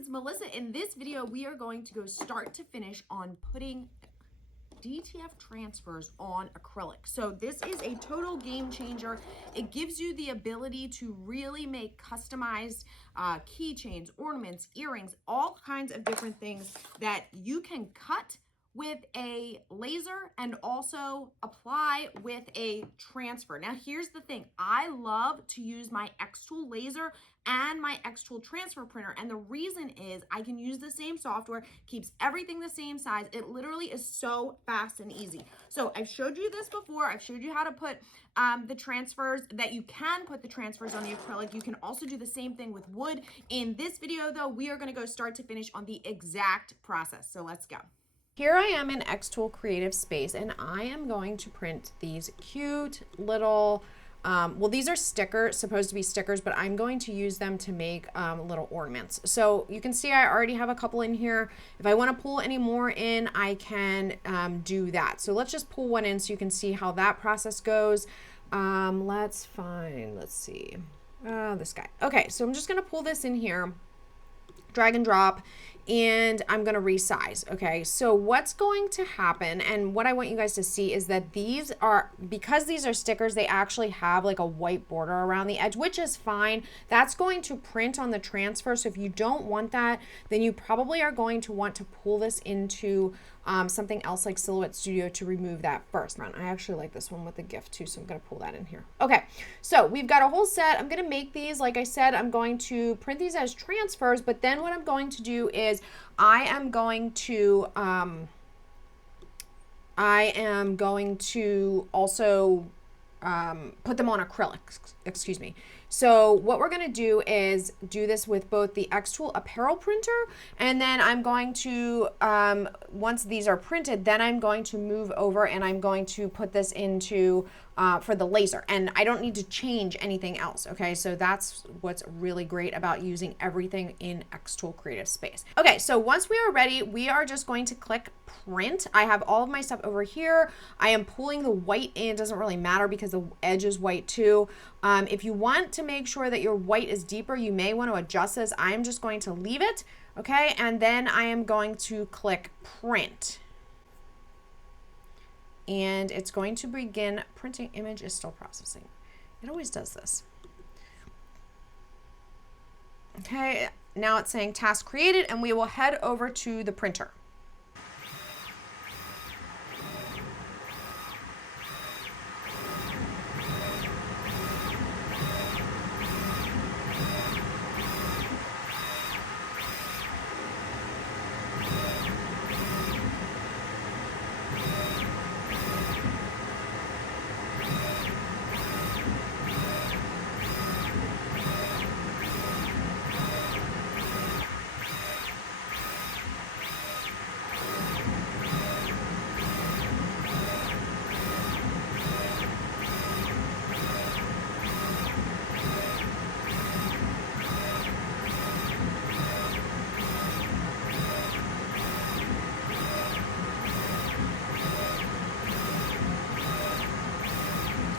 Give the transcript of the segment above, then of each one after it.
it's Melissa. In this video, we are going to go start to finish on putting DTF transfers on acrylic. So this is a total game changer. It gives you the ability to really make customized keychains, ornaments, earrings, all kinds of different things that you can cut with a laser and also apply with a transfer. Now here's the thing, I love to use my xTool laser and my xTool transfer printer, and the reason is I can use the same software, keeps everything the same size. It literally is so fast and easy. So I've showed you this before. I've showed you how to put the transfers, that you can put the transfers on the acrylic. You can also do the same thing with wood. In this video though, we are gonna go start to finish on the exact process. So let's go. Here I am in xTool Creative Space, and I am going to print these cute little, well, these are stickers, supposed to be stickers, but I'm going to use them to make little ornaments. So you can see I already have a couple in here. If I want to pull any more in, I can do that. So let's just pull one in so you can see how that process goes. Let's see, this guy. Okay, so I'm just going to pull this in here, drag and drop, and I'm going to resize. Okay, so what's going to happen, and what I want you guys to see, is that these are, because these are stickers, they actually have like a white border around the edge, which is fine. That's going to print on the transfer. So if you don't want that, then you probably are going to want to pull this into something else like Silhouette Studio to remove that first. I actually like this one with the gift too, so I'm going to pull that in here. Okay, so we've got a whole set. I'm going to make these, like I said, I'm going to print these as transfers, but then what I'm going to do is I am going to also put them on acrylic, excuse me. So what we're going to do is do this with both the xTool Apparel Printer, and then I'm going to, once these are printed, then I'm going to move over and I'm going to put this into, for the laser, and I don't need to change anything else. Okay, so that's what's really great about using everything in xTool Creative Space. Okay, so once we are ready, we are just going to click print. I have all of my stuff over here. I am pulling the white in. It doesn't really matter because the edge is white too. If you want to make sure that your white is deeper, you may want to adjust this. I am just going to leave it, okay? And then I am going to click print. And it's going to begin printing. Image is still processing. It always does this. Okay, now it's saying task created, and we will head over to the printer.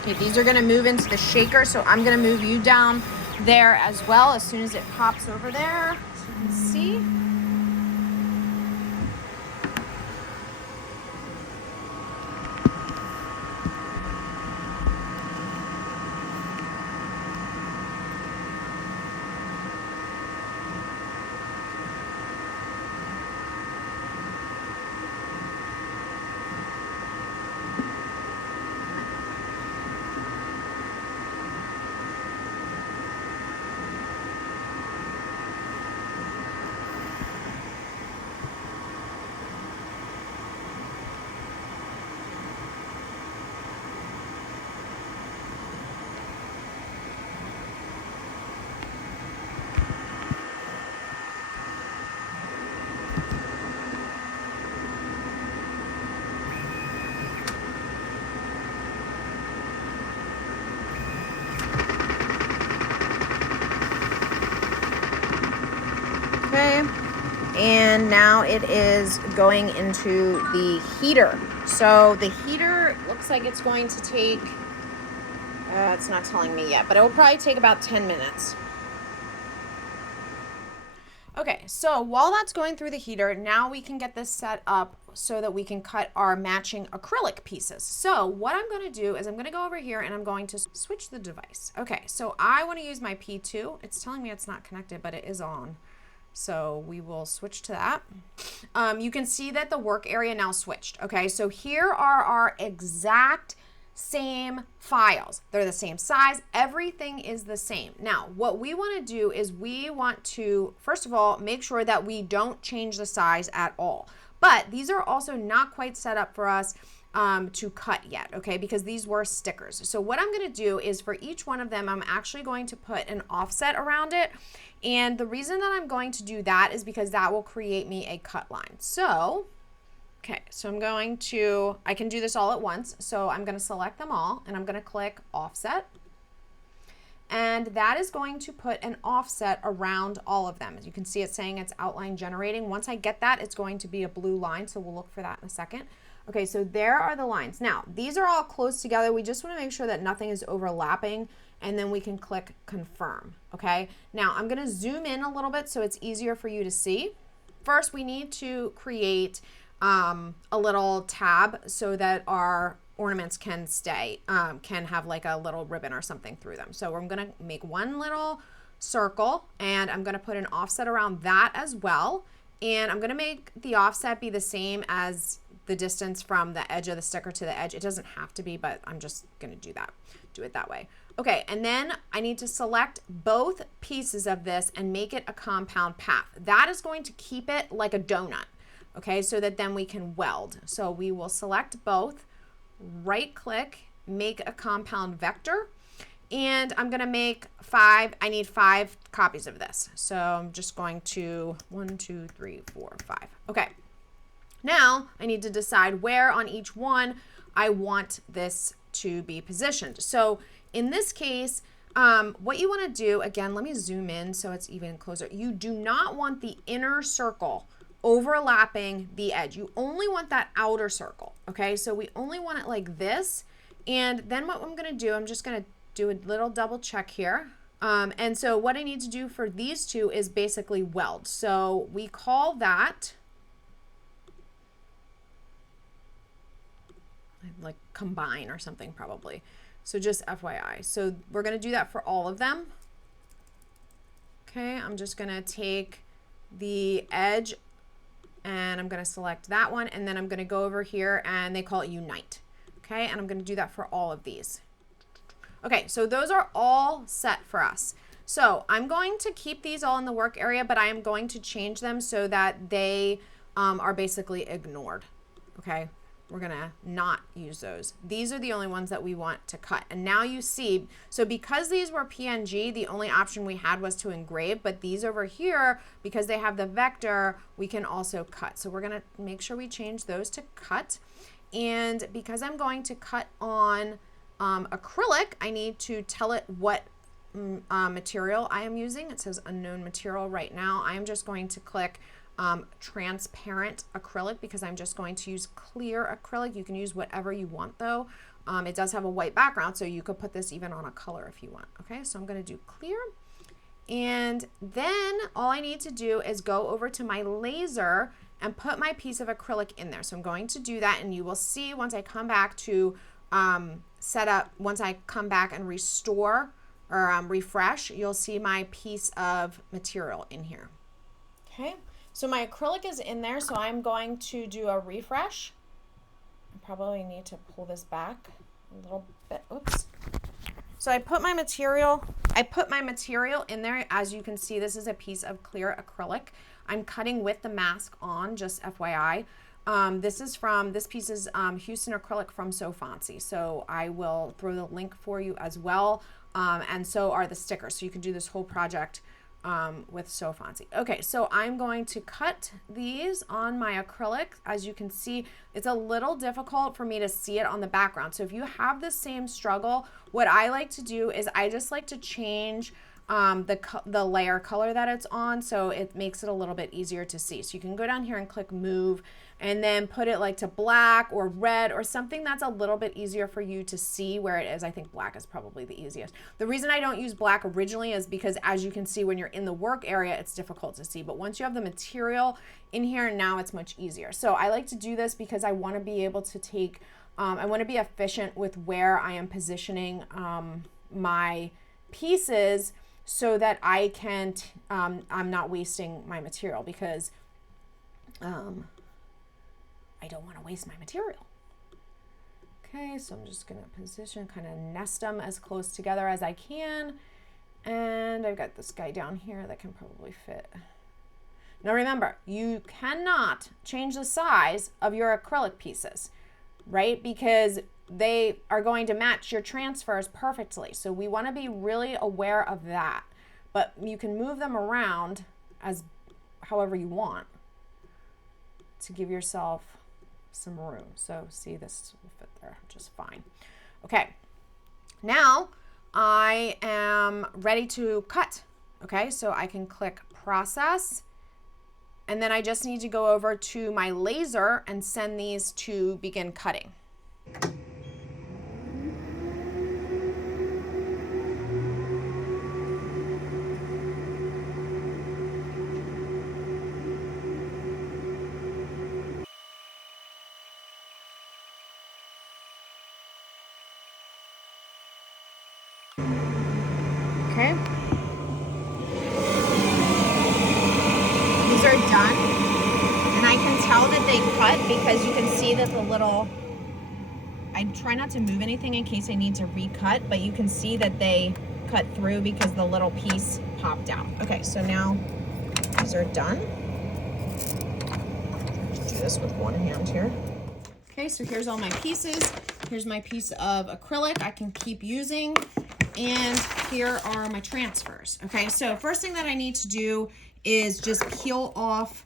Okay, these are gonna move into the shaker, so I'm gonna move you down there as well as soon as it pops over there, so you can see. Okay, and now it is going into the heater. So the heater looks like it's going to take, it's not telling me yet, but it will probably take about 10 minutes. Okay, so while that's going through the heater, now we can get this set up so that we can cut our matching acrylic pieces. So what I'm going to do is I'm going to go over here and I'm going to switch the device. Okay, so I want to use my P2. It's telling me it's not connected, but it is on. So we will switch to that. You can see that the work area now switched. Okay, so here are our exact same files. They're the same size. Everything is the same. Now, what we want to do is we want to, first of all, make sure that we don't change the size at all. But these are also not quite set up for us to cut yet, okay, because these were stickers. So what I'm going to do is for each one of them, I'm actually going to put an offset around it. And the reason that I'm going to do that is because that will create me a cut line. So okay, so I can do this all at once. So I'm going to select them all and I'm going to click offset. And that is going to put an offset around all of them. As you can see, it's saying it's outline generating. Once I get that, it's going to be a blue line. So we'll look for that in a second. Okay, so there are the lines. Now, these are all close together. We just want to make sure that nothing is overlapping, and then we can click confirm. Okay, now I'm going to zoom in a little bit so it's easier for you to see. First, we need to create a little tab so that our ornaments can can have like a little ribbon or something through them. So I'm going to make one little circle and I'm going to put an offset around that as well. And I'm going to make the offset be the same as the distance from the edge of the sticker to the edge. It doesn't have to be, but I'm just going to do it that way. Okay, and then I need to select both pieces of this and make it a compound path. That is going to keep it like a donut. Okay, so that then we can weld. So we will select both, right click, make a compound vector, and I'm gonna make 5, I need 5 copies of this. So I'm just going to 1, 2, 3, 4, 5. Okay, now I need to decide where on each one I want this to be positioned. So in this case, what you wanna do, again, let me zoom in so it's even closer. You do not want the inner circle overlapping the edge. You only want that outer circle, okay? So we only want it like this. And then what I'm gonna do, I'm just gonna do a little double check here. And so what I need to do for these two is basically weld. So we call that like combine or something probably. So just FYI. So we're gonna do that for all of them. Okay, I'm just gonna take the edge and I'm going to select that one, and then I'm going to go over here and they call it unite. Okay, and I'm going to do that for all of these. Okay, so those are all set for us. So I'm going to keep these all in the work area, but I am going to change them so that they are basically ignored. Okay, we're going to not use those. These are the only ones that we want to cut. And now you see, so because these were PNG, the only option we had was to engrave, but these over here, because they have the vector, we can also cut. So we're going to make sure we change those to cut. And because I'm going to cut on acrylic, I need to tell it what material I am using. It says unknown material right now. I am just going to click transparent acrylic because I'm just going to use clear acrylic. You can use whatever you want though. It does have a white background, so you could put this even on a color if you want. Okay, so I'm going to do clear. And then all I need to do is go over to my laser and put my piece of acrylic in there. So I'm going to do that, and you will see once I come back to once I come back and restore or refresh, you'll see my piece of material in here. Okay. So my acrylic is in there, so I'm going to do a refresh. I probably need to pull this back a little bit. Oops. So I put my material in there. As you can see, this is a piece of clear acrylic. I'm cutting with the mask on, just FYI. This piece is Houston acrylic from So Fancy. So I will throw the link for you as well. And so are the stickers. So you can do this whole project with So Fancy. Okay, so I'm going to cut these on my acrylic. As you can see, it's a little difficult for me to see it on the background. So if you have the same struggle, what I like to do is I just like to change the layer color that it's on, so it makes it a little bit easier to see. So you can go down here and click move and then put it like to black or red or something that's a little bit easier for you to see where it is. I think black is probably the easiest. The reason I don't use black originally is because, as you can see, when you're in the work area, it's difficult to see. But once you have the material in here, now it's much easier. So I like to do this because I want to be able to take, I want to be efficient with where I am positioning my pieces so that I can, I'm not wasting my material, because I don't want to waste my material. Okay, so I'm just gonna position, kind of nest them as close together as I can. And I've got this guy down here that can probably fit. Now remember, you cannot change the size of your acrylic pieces, right? Because they are going to match your transfers perfectly. So we want to be really aware of that. But you can move them around as however you want to give yourself some room. So see, this will fit there just fine. Okay, now I am ready to cut. Okay, so I can click process, and then I just need to go over to my laser and send these to begin cutting. Okay. These are done. And I can tell that they cut because you can see that the little, I try not to move anything in case I need to recut, but you can see that they cut through because the little piece popped out. Okay, so now these are done. Do this with one hand here. Okay, so here's all my pieces. Here's my piece of acrylic I can keep using. And here are my transfers. Okay, so first thing that I need to do is just peel off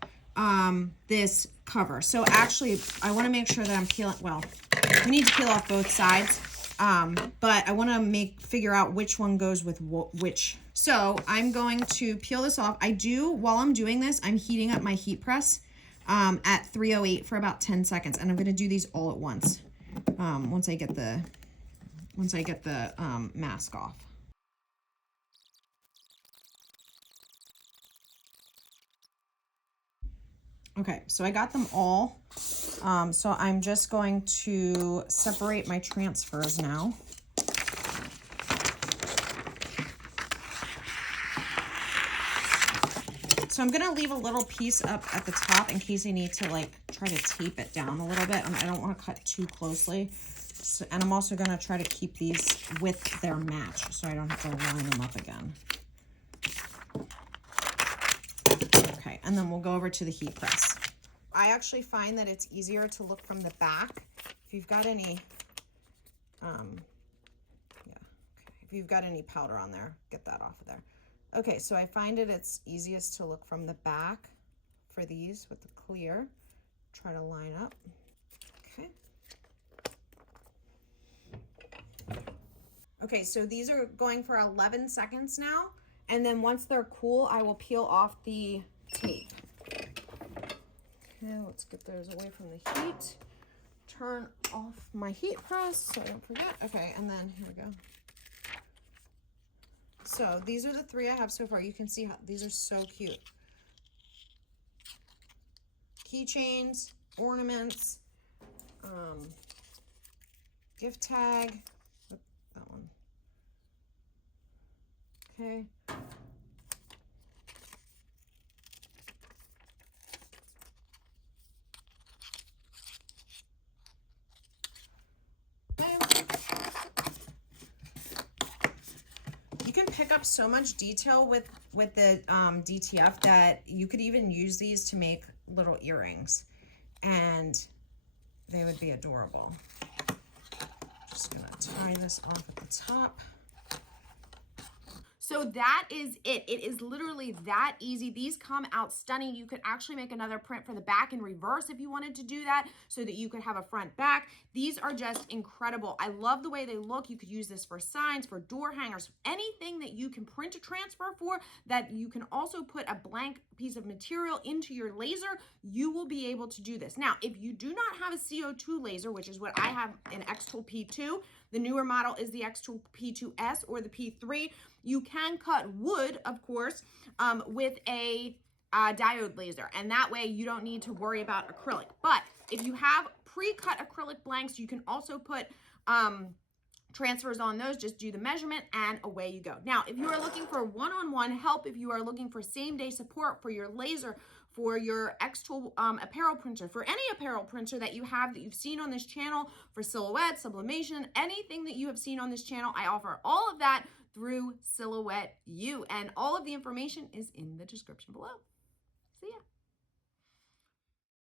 this cover. So actually, I want to make sure that I'm peeling, well, we need to peel off both sides, but I want to figure out which one goes with which. So I'm going to peel this off. While I'm doing this, I'm heating up my heat press at 308 for about 10 seconds, and I'm going to do these all at once once I get the mask off. Okay, so I got them all. So I'm just going to separate my transfers now. So I'm gonna leave a little piece up at the top in case I need to like try to tape it down a little bit, and I don't want to cut too closely. So, and I'm also gonna try to keep these with their match so I don't have to line them up again. Okay, and then we'll go over to the heat press. I actually find that it's easier to look from the back. If you've got any, if you've got any powder on there, get that off of there. Okay, so I find it's easiest to look from the back for these with the clear. Try to line up. Okay. Okay, so these are going for 11 seconds now. And then once they're cool, I will peel off the tape. Okay, let's get those away from the heat. Turn off my heat press so I don't forget. Okay, and then here we go. So these are the three I have so far. You can see how these are so cute. Keychains, ornaments, gift tag. Oh, that one. Okay. Can pick up so much detail with the DTF that you could even use these to make little earrings, and they would be adorable. Just gonna tie this off at the top. So that is it. It is literally that easy. These come out stunning. You could actually make another print for the back in reverse if you wanted to do that so that you could have a front back. These are just incredible. I love the way they look. You could use this for signs, for door hangers, anything that you can print a transfer for that you can also put a blank piece of material into your laser, you will be able to do this. Now, if you do not have a CO2 laser, which is what I have an xTool P2, the newer model is the xTool P2S or the P3, you can cut wood, of course, with a diode laser, and that way you don't need to worry about acrylic. But if you have pre-cut acrylic blanks, you can also put transfers on those. Just do the measurement and away you go. Now, if you are looking for one-on-one help, if you are looking for same-day support for your laser, for your xTool apparel printer, for any apparel printer that you have that you've seen on this channel, for silhouette, sublimation, anything that you have seen on this channel, I offer all of that through Silhouette U, and all of the information is in the description below. See ya.